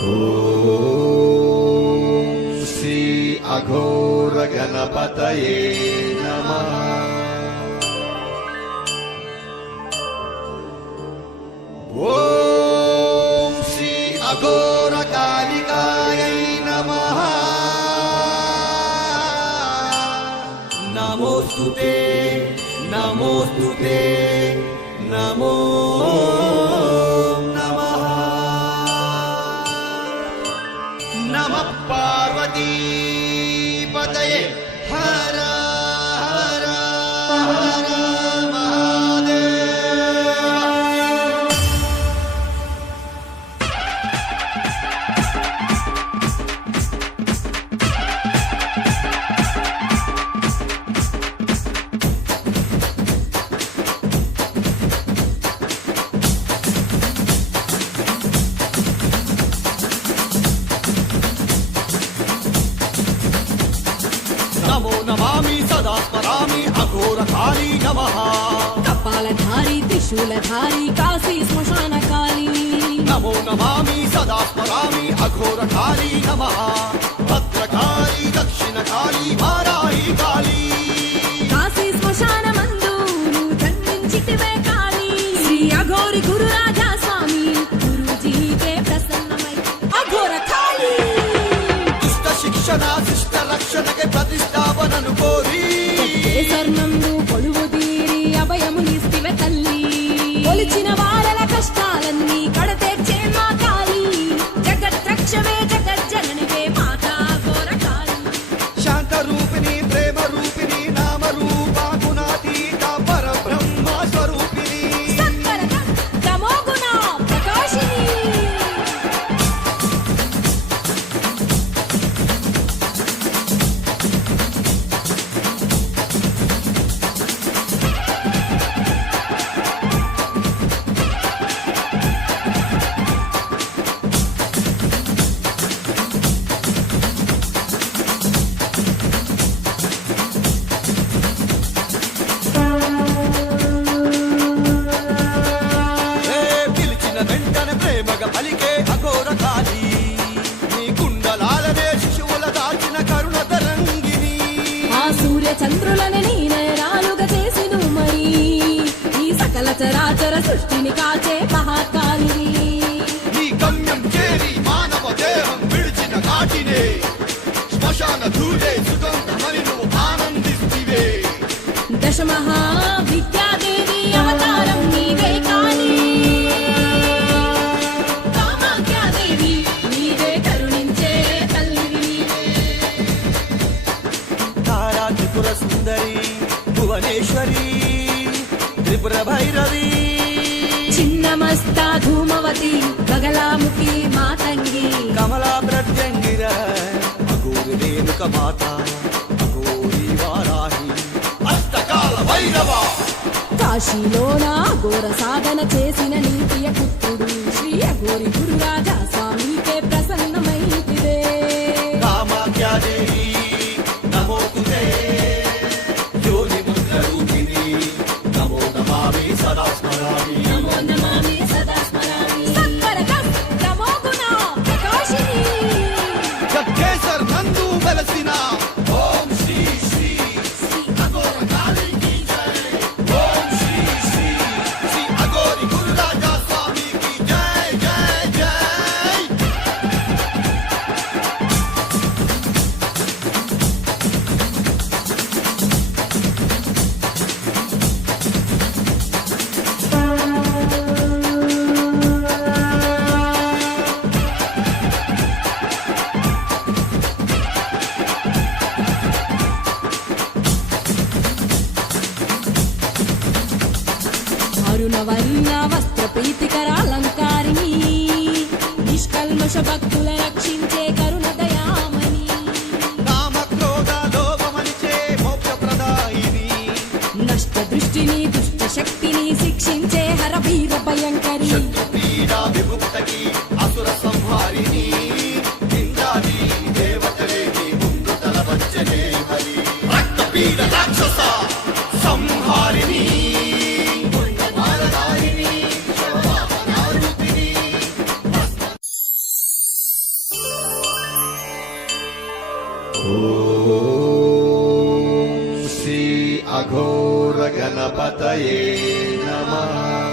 ఓం శ్రీ అఘోర గణపతయే నమః. ఓం శ్రీ అఘోర కాళికాయై నమః. నమోస్తుతే నమోస్తుతే నమో నమః. నమః పార్వతీపతయే హర హర హర నమో నమామి సదా స్మరామి అఘోరకాళీ నమః. కపాలధారి త్రిశూలధారి కాశీ శ్మశానకాళీ. నమో నమామి సదా స్మరామి అఘోరకాళీ నమః. భద్రకాళీ దక్షిణకాళీ వారాహి కాళీ. కాశీ శ్మశానమందు నువ్వు జన్మించితివే కాళీ. శ్రీ అఘోరి గురురాజా స్వామి గురూజీకే ప్రసన్నమై అఘోర కాళీ. దుష్ట శిక్షణ శిష్ట రక్షణకే ప్రతిష్టాపనను కోరి స్వర్ణందు కొలువు తీరి అభయమునిస్తివే తల్లి. కొలిచిన వారల కష్టాలన్నీ కడతేర్చే మా కాళీ. జగద్రక్షవే జగజ్జననివే మాతా అఘోర కాళీ. శాంత రూపిణి ప్రేమ రూపిణి నామ రూప గుణాతీత పరబ్రహ్మ స్వరూపిణి. సత్వర తమోగుణ ప్రకాశిని. పిలిచిన వెంటనే ప్రేమగా పలికే అఘోర కాళీ. నీ కుండలాలనే శిశువుల దాచిన కరుణ తరంగిని. ఆ సూర్య చంద్రులని నీ నయనాలుగా చేసిను మరి. ఈ సకల చరాచర సృష్టిని కాచే మహాకాళిని. నీ గమ్యం చేరి మానవ దేహం విడిచిన కాటినే శ్మశాన ధూళే సుగంధమని నువ్వు ఆనందిస్తివే. దశ మహావిద్యాదేవి అవతారం నీవే కాళీ. కామాఖ్యాదేవి నీవే కరుణించే తల్లివి నీవే. తారా త్రిపుర సుందరి భువనేశ్వరి త్రిపుర భైరవి. చిన్నమస్తా ధూమవతి గగలాముఖి మాతంగి. కమలా ప్రత్యంగిర అఘోరి రేణుక మాత అఘోరి వారాహి అష్టకాల భైరవ. కాశీలోన ఘోర సాధన చేసిన నీ ప్రియ పుత్రుడు శ్రీ అఘోరి గురురాజా స్వామికే ప్రసన్నమైతివే. కామాఖ్యాదేవి నమోస్తుతే యోని ముద్ర రూపిణి. నమో నమామి సదా స్మరామి. నమో నమామి సదా స్మరామి. సత్వరకం తమోగుణ ప్రకాశిని. జగ్గేశ్వర్ నందు వెలసిన ఓం శ్రీ శ్రీ శ్రీ అఘోర కాళీకి జై. ఓం శ్రీ శ్రీ శ్రీ అఘోరి గురురాజా స్వామికి జై జై జై. అరుణవర్ణ వస్త్ర ప్రీతికర అలంకారిణి. నిష్కల్మష భక్తుల రక్షించే కరుణ దయామణి. కామ క్రోధ లోభమనిచే మోక్ష ప్రదాయిని. నష్ట దృష్టిని దుష్ట శక్తిని శిక్షించే హర వీర భయంకరి. శత్రు పీడ విముక్తకి అసుర సంహారిణి. ఇంద్రాది దేవతలే నీ ముందు తలవంచనే మరి. రక్త పీడ రాక్షస సంహారిణి. శ్రీ అఘోర గణపతయే నమః.